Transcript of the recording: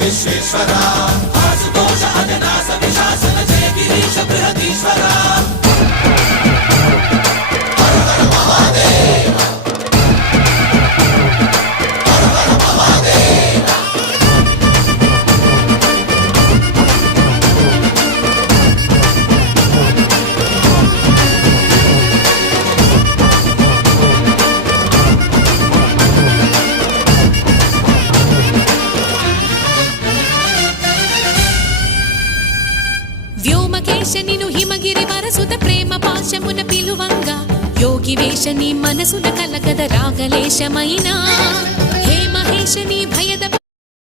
విశ్వేశ్వరా ఆశుతోష అజనాస విశాసన జయ గిరీశ బృహదీశ్వరా హర హర మహాదేవ హర హర మహాదేవ వ్యోమకేశనిను హిమగిరి వరసుత ప్రేమ పాశమున పిలువంగా యోగి వేషని మనసున కలకద రాగలేశమైనా హే మహేశని భయద